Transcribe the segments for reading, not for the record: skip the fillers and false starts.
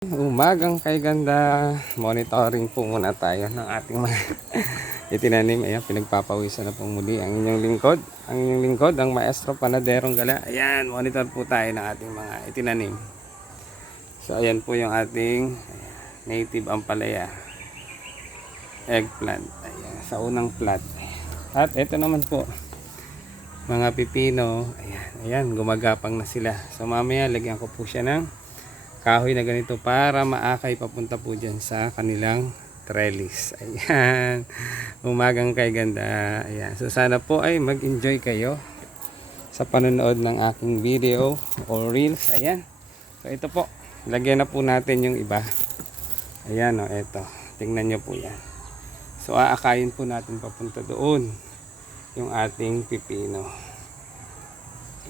Umagang kay ganda, monitoring po muna tayo ng ating mga itinanim. Ayan, pinagpapawisan na pong muli ang inyong lingkod. Ang maestro panaderong gala. Ayan, monitor po tayo ng ating mga itinanim. So ayan po yung ating native ampalaya eggplant. Ayan, sa unang plot. At ito naman po, mga pipino. Ayan, gumagapang na sila. So mamaya lagyan ko po siya ng kahoy na ganito para maakay papunta po dyan sa kanilang trellis. Ayan, umagang kay ganda. Ayan, so sana po ay mag-enjoy kayo sa panonood ng aking video o reels. Ayan, so ito po, lagyan na po natin yung iba. Ayan o, eto, tingnan nyo po yan. So aakayin po natin papunta doon yung ating pipino.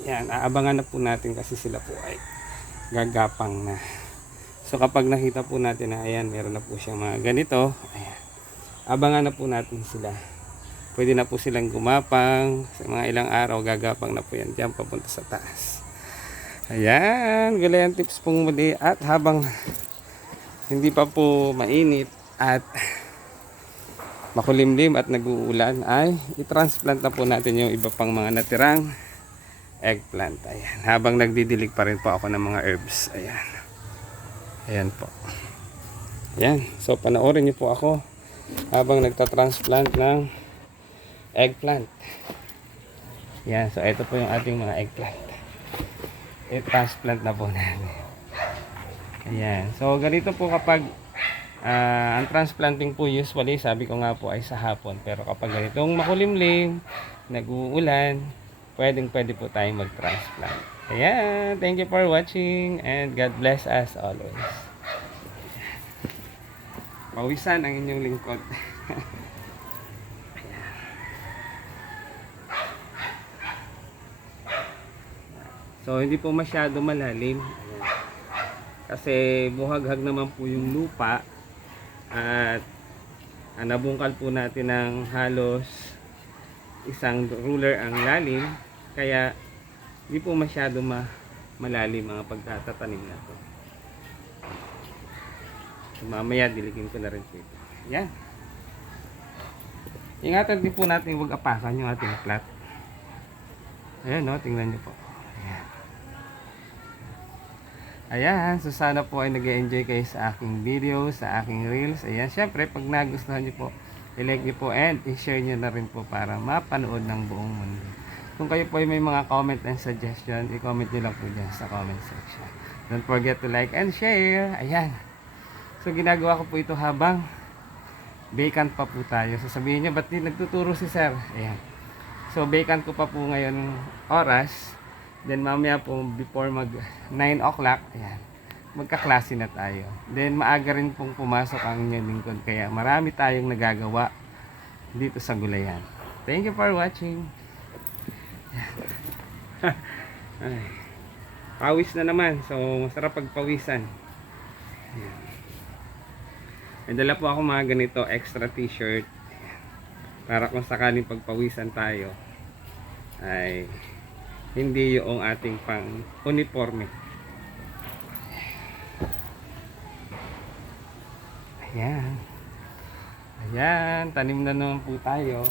Ayan, aabangan na po natin kasi sila po ay gagapang na. So kapag nakita po natin na ayan, meron na po siyang mga ganito, ayan, abangan na po natin sila. Pwede na po silang gumapang sa mga ilang araw, gagapang na po yan dyan papunta sa taas. Ayan, galayan tips pong muli. At habang hindi pa po mainit at makulimlim at nag-uulan, ay i-transplant na po natin yung iba pang mga natirang eggplant. Ayan, habang nagdidilig pa rin po ako ng mga herbs. Ayan, ayan po. Ayan, so panoorin niyo po ako habang nagta-transplant ng eggplant. Ayan, so ito po yung ating mga eggplant. I-transplant na po natin. Ayan, so ganito po kapag ang transplanting po usually, sabi ko nga po, ay sa hapon. Pero kapag ganitong makulimlim, nag-uulan, pwede po tayong mag-transplant. Ayan, thank you for watching and God bless us always. Pawisan ang inyong lingkod. So hindi po masyado malalim. Ayan. Kasi buhaghag naman po yung lupa at nabungkal po natin ng halos isang ruler ang lalim. Kaya hindi po masyado malalim mga pagtatanim na to. So, mamaya diligin ko na rin po ito. Yan. Ingatan din po natin huwag apakan yung ating plat. Ayan no, tingnan nyo po. Ayan. Ayan, so sana po ay nag-enjoy kayo sa aking video, sa aking reels. Ayan, syempre pag nagustuhan nyo po, i-like nyo po and i-share nyo na rin po para mapanood ng buong mundo. Kung kayo po ay may mga comment and suggestion, i-comment nyo lang po dyan sa comment section. Don't forget to like and share. Ayan. So ginagawa ko po ito habang vacant pa po tayo. So sabihin nyo, ba't di nagtuturo si sir? Ayan. So vacant ko pa po ngayon oras. Then mamaya po before mag 9 o'clock, ayan, magkaklase na tayo. Then maaga rin pong pumasok ang inyong lingkod. Kaya marami tayong nagagawa dito sa gulayan. Thank you for watching. Ay, pawis na naman. So masarap pagpawisan. Ayan. May dala po ako mga ganito extra t-shirt para kung sakaling pagpawisan tayo ay hindi yung ating pang uniforme. Ayan. Ayan, tanim na naman po tayo.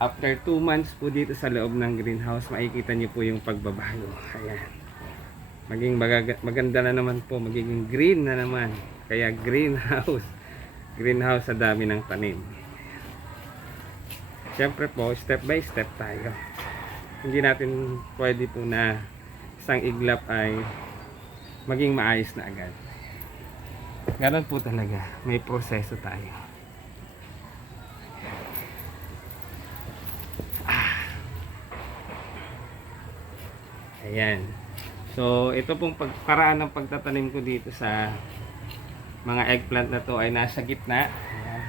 After 2 months po dito sa loob ng greenhouse, makikita niyo po yung pagbabago. Ayan. Maganda na naman po, magiging green na naman. Kaya greenhouse. Greenhouse sa dami ng tanim. Siyempre po, step by step tayo. Hindi natin pwede po na isang iglap ay maging maayos na agad. Ganun po talaga. May proseso tayo. Ayan. So, ito pong paraan ng pagtatanim ko dito sa mga eggplant na to ay nasa gitna. Ayan.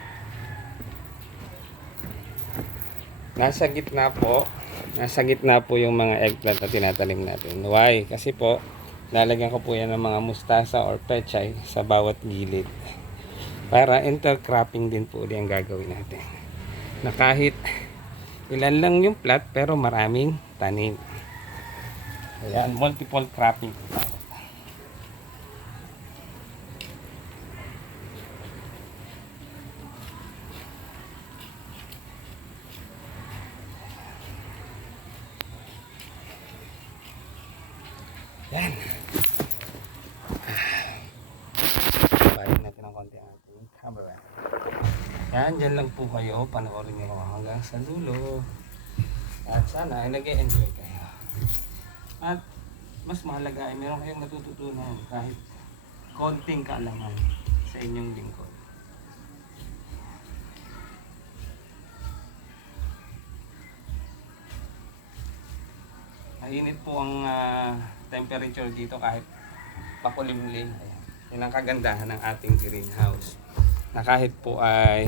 Nasa gitna po yung mga eggplant na tinatanim natin. Why? Kasi po, lalagyan ko po yan ng mga mustasa or pechay sa bawat gilid. Para intercropping din po ulit ang gagawin natin. Na kahit ilan lang yung plat, pero maraming tanim. Ayan, multiple cropping. Yan. Bayan natin ng konti ang ating camera. Yan, dyan lang po kayo. Panoorin nyo hanggang sa dulo. At sana ay nag-e-enjoy kayo. At mas mahalaga ay meron kayong natututunan kahit konting kaalaman sa inyong lingkod. Mainit po ang temperature dito kahit pakulimlim. Ayan. Yan ang kagandahan ng ating greenhouse. Na kahit po ay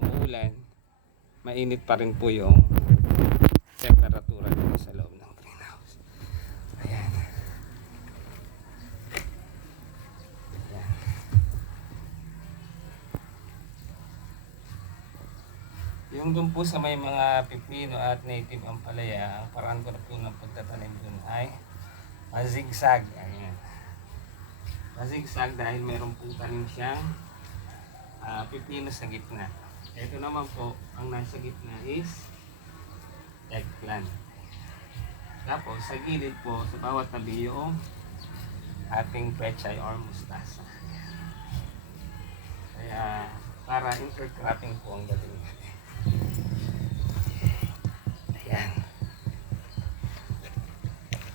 umuulan, mainit pa rin po yung temperatura dito sa loob ng greenhouse. Ayan. Ayan. Yung dun po sa may mga pipino at native ampalaya, ang paraan ko na po ng pagtatanim dun ay mazigzag. Ayan. Mazigzag dahil meron po tanim siyang pipino sa gitna. Ito naman po, ang nasa gitna is eggplant. Tapos sa gilid po, sa bawat tabi yung ating pechay or mustasa. Kaya para intercropping po ang galing natin. Ayan.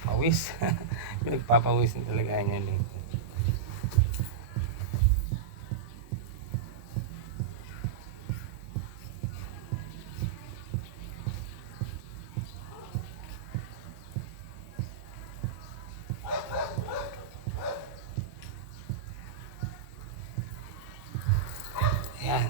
Pawis. Nagpapawis na talaga niya dito. Ayan.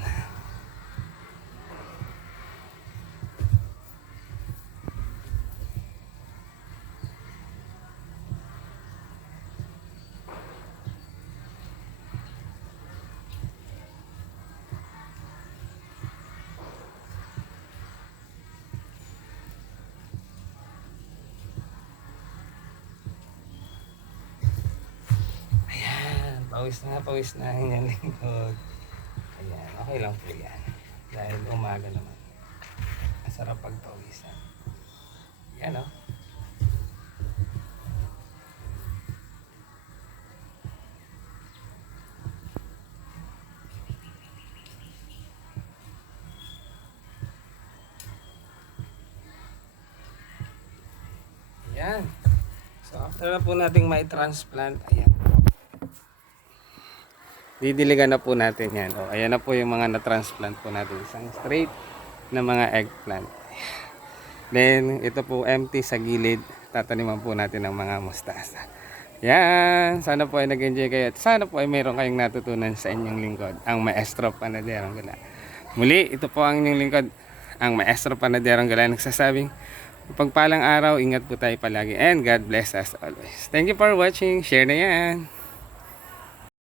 Pawis na ang inyong lingkod. Ayan, okay lang po yan. Dahil umaga naman. Masarap pagpawisan. Yan o. Ayan. So after na po nating may transplant, ayan. Didiligan na po natin yan. O, ayan na po yung mga na-transplant po natin. Isang straight na mga eggplant. Then, ito po empty sa gilid. Tataniman po natin ng mga mustasa. Yan. Sana po ay nag-enjoy kayo. At sana po ay mayroon kayong natutunan sa inyong lingkod. Ang Maestro Panaderong Gala. Muli, ito po ang inyong lingkod. Ang Maestro Panaderong Gala. Nagsasabing, pagpalang araw, ingat po tayo palagi. And God bless us always. Thank you for watching. Share na yan.